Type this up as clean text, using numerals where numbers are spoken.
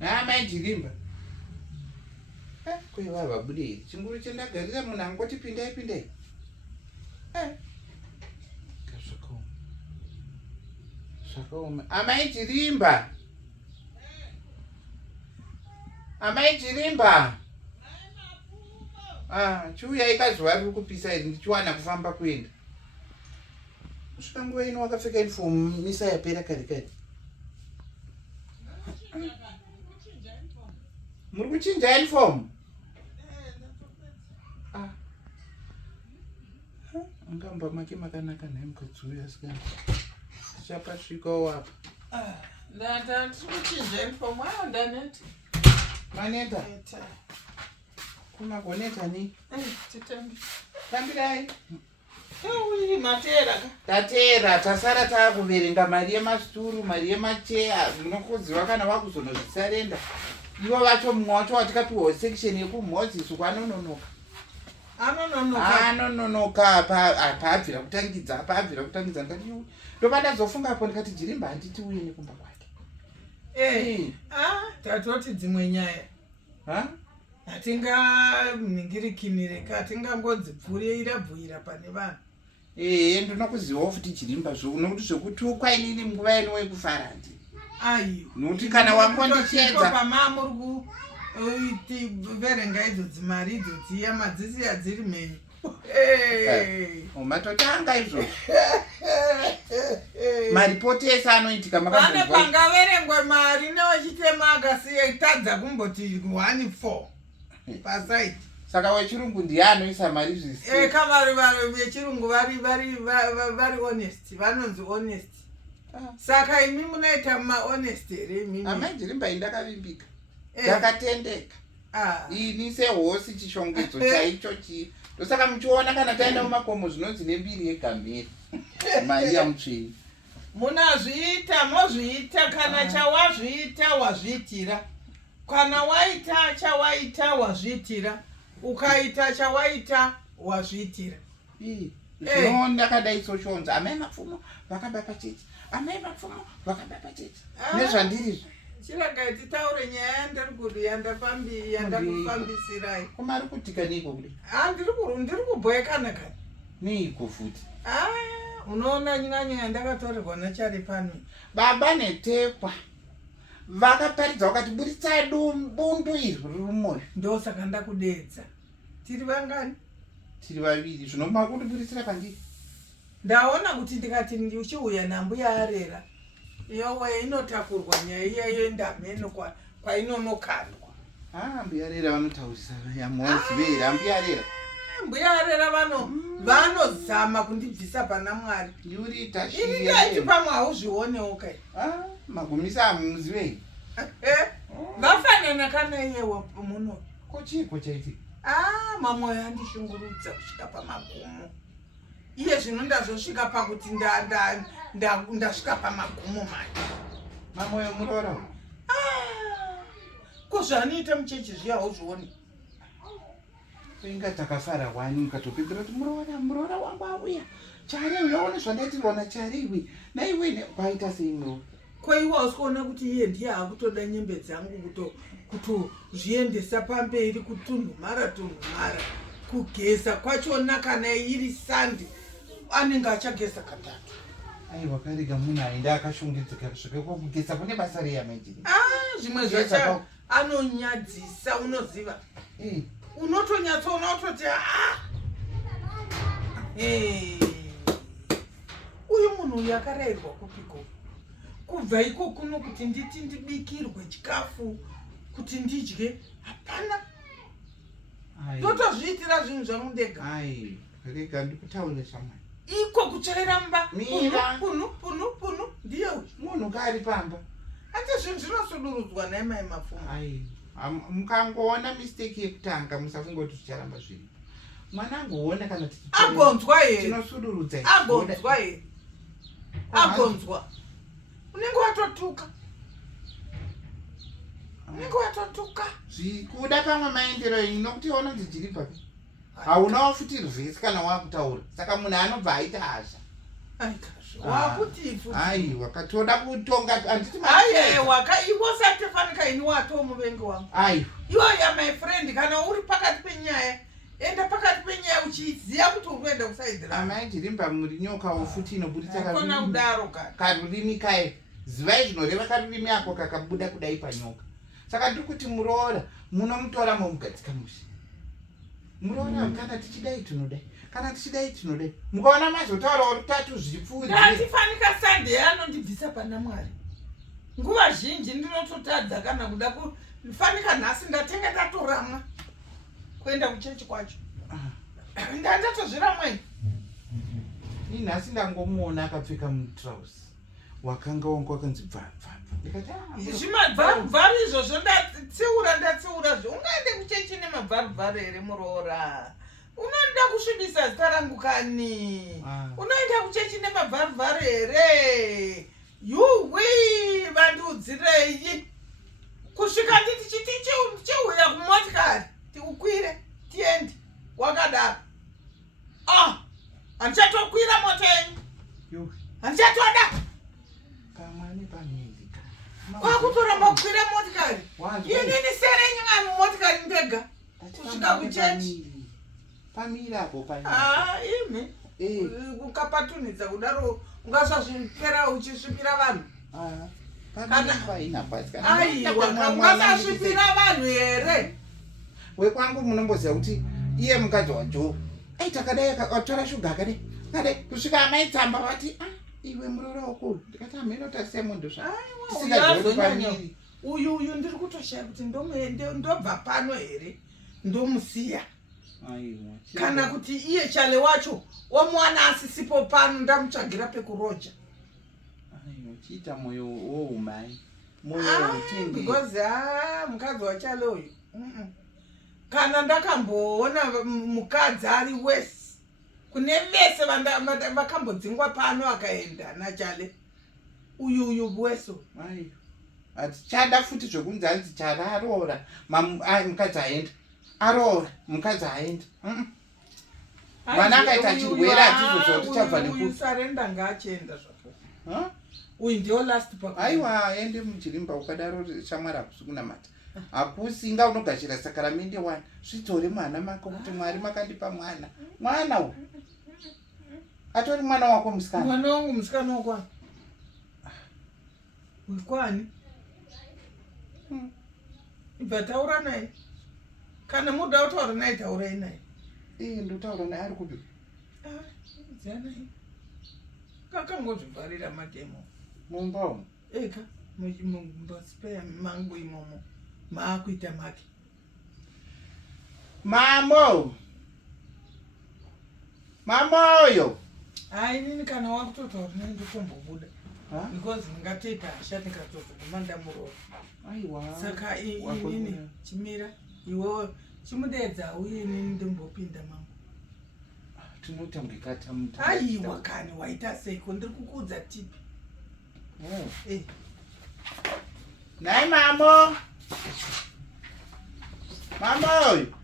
Mai Chirimba. Kwa babudi. Chinguru chendagarira munhu angoti pindai. Zvakaoma. Amai Chirimba. Amai Chirimba. Chiuya ikazuva riri kupisa iri ndichiwana kufamba kuenda. Kusvika nguva ino wakapfeka uniform misa yapera kare. Muri kuchinja uniform? Angamba make makanaka naye mukadzi uyu asikana. Tichapasvikawo apa. Ndiri kuchinja uniform wayo ndaneti. Maneta? Kumagoneta ni? Titambi. Tambirai. Uyi matera. Tatera, tasara takuverenga mari yemasituru, mari yemacheya, munokudziwa kana wakuzonozvisarenda. Ivo vacho mumwe wacho watikapiwa section yekumhotsi suku anononoka. Anononoka apabvira kutangidza ndikati ndoba ndazofungapo ndikati Chirimba handiti uye nekumba kwake. Tatoti dzimwe nyaya. Hatinganingirikinire hatingangodzipfurira bvuyira pane vanhu. Ndinokuzivawo futi Chirimba nokuti zvekutukwa inini nguva ino wekufara handi. Nokuti kana wakondichedza pamamuri kuverenga idzo dzimari idzo dziya madzisi adziri mhenyu. Matotanga izvo. Maripoti ese anoitika pane pangaverengwa mari newechitema akasiya itadza kumboti 1-4 pasaiti. Saka wechirungu ndiye anoisa mari zvisi. Kamari vechirungu vari honest, vanonzi honest. Saka imi munoita ma-honest here mimi. Amai Chirimba indakavimbika. Ndakatendeka. Ini sehosi chishongedzo chaicho chi. Ndosaka muchiona kana taenda mumakomo zvinonzi nembiri yegameri. Mari yamutsvini. Munazviita, mozviita kana chawazviita wazviitira. Kana waita chawaita wazviitira. Ukaita chawaita wazviitira. Zvino ndakadai soshonza amai mapfumo vakaba pachechi. Amai mapfumo vakaba pachechi. Nezvandiri chiragai titaure nyaya yandakufambisirai. Kumari kutika niko kudi? Ndiri kubhekana kani. Niko futi. Unoona nyanya yandakatorerwa nachari pano. Baba netekwa vakaparidza vakati buritsai bundu iri rumori. Ndosaka ndakudedza. Tiri vangani? Tiri vaviri. Zvino makundiburitsira pandiri. Ndaona kuti ndikati ndichiuya nambuya arera. Yowe inotakurwa nyaya iyeyo ndameno kwainonokandwa. Mbuya arera vanotaurisa yamuwazivera mbuya arera. Mbuya arera vanozama kundibvisa pana Mwari. Yuri tashi. Ini ndaiti pamwe hauzvionewo kai. Magumisa hamuzivei. Vafanana kana iyewe muno. Kochiko chaiti? Mamwe andishungurudza kusvika pamagumo. Iye zvino ndazosvika pakuti ndasvika pamagumo manje. Mamwe muroora. Kuzvanoita muchechi zviya hauzvioni. Inga takafara wani mukatopedzera kuti muroora wangu auya. Chariwi yaona zvandaitirwa Chariwi. Naiwe kwaita sei muroora? Kwaiwa usikuona kuti iye ndiye akutoda nyembe dzangu kutozviendesa pamberi kutunhumara kugeza kwachona kana iri sandi anenge achageza katatu. Wakarega munhu aenda akashongedzeka kusvika kwakugeza kune basa reyamaitiri. Zvimwe zvacho anonyadzisa unoziva. Unotonyatsoona utoti uyu munhu uyu akarayirwa kupiko. Kubva iko kuno kuti nditi ndibikirwe chikafu kuti ndidye hapana. Totozviitira zvinhu zvangu ndega. Rega ndikutaurira shamwari. Iko kuchaira mba. Mira. Punu. Ndiye munhu kari pamba. Ati zvinhu zvinosudurudzwa naimai mapfumo. Mukangoona mistake yekutanga musafunga kuti zvicharamba zviri. Mwana angoona kana agonzwa here. Tinosudurudza. Agonzwa here. Agonzwa. Unenge watotuka. Zvikuda pamwe maendero enyu nokuti unonzi Chirimba. Haunawo futi rivhesi kana wakutaura. Saka munhu anobva aita hasha. Ai, wakatoda kutonga anditi ai wakaikosatefanika ini wato muvengi wangu. Ai. Iwo ya my friend kana uri pakati penyaya. Enda pakati penyaya uchiziya kuti urikuenda kusaidira. Amai chirimba muri nyoka ofuti inoburitsa karurimi. Kona udaro ka. Karurimi kai. Zivai zvinoreva karurimi ako kakabuda kudai panyoka. Saka ndiri kuti muroora munomutora momugadzika mushi. Muroora kana tichidai tinodai. Kana tichidai tinodai. Mukaona mazotaura rutatu zvipfuuri. Atifanika Sunday anondibvisa pana Mwari. Nguva zhinji ndinototadza kana kuda kufanika nhasi ndatenga ndatoramwa kuenda kuchechi kwacho. Ndatozviramwa. Ini nhasi ndangomuona akapfeka mutrausi wakanga wangu wakanzi bva. Zvimabvarubvaru izvozvo ndatsiura ungaende kuchechi nemabvarubvaru here muroora. Unoda kusvibisa zita rangu kani? Unoenda kuchechi nemabvarubvaru here? Yuwi vandudzirei kusvika nditi chiti chiuya kumotikari tiukwire tiende wakadaro. Handichatokwira mota yenyu. Handichatoda. Kamani pamiri. Wakutoramba kukwira motikari. Inini serenyu ngani motikari ndega. Kusvika kuchechi. Pamira apo pamira. Imi. Ukapatunidza kudaro ungasazvipera uchisvipira vanhu. Kana paina pasi kana. Aiwa, ungasazvipira vanhu here. Wekwangu munomboziva kuti iye mukadzi waJoe takadai akatora shuga akadai kadai kusvika amaitsamba vati iwe muroora wako ndikati hameno tasemondo uyu ndiri kutoshaya kuti ndobva pano here ndomusiya. Kana kuti iye chale wacho womwana asisipo pano ndamutsvagira pekuroja. Chiita moyo woumai because mukadzi wachale uyu kana ndakamboona mukadzi ari wese kune vese vakambodzingwa pano akaenda nachale uyu weso. Hatichada futi zvokunzi hanzi chale aroora mukadzi aenda aroora mukadzi aenda. Mwana akaita chirwere hatizozva tichabva uyu sarenda ngaachienda zvako. Uyu ndio last pakuru. Aiwa aende muchirimba ukadaro shamwari hakusi kunamata. Hakusinga unogashira sakaramende 1 zvitore mwana mako kuti Mwari makandipa mwana uyu atori mwana wako musikana. Mwana wangu musikana wako uyu kwani? Ibva taura naye. Kana muda utaura naye taurai naye. Ndotaura naye ari kupi? Zana kakangozvibvarira matemo mumba umu eka mumbaspeya mangu imomo maakuita make mamoyo inini kana wakutotaura naye ndotombobuda because ndingatoita hasha ndikatozoguma ndamuroora. Saka inini chimira iwewe chimudeedza uye inini ndombopinda mangu. Tinotongekata aiwa kani waita seiko ndiri kukuudza tipi. Nai mamo oyu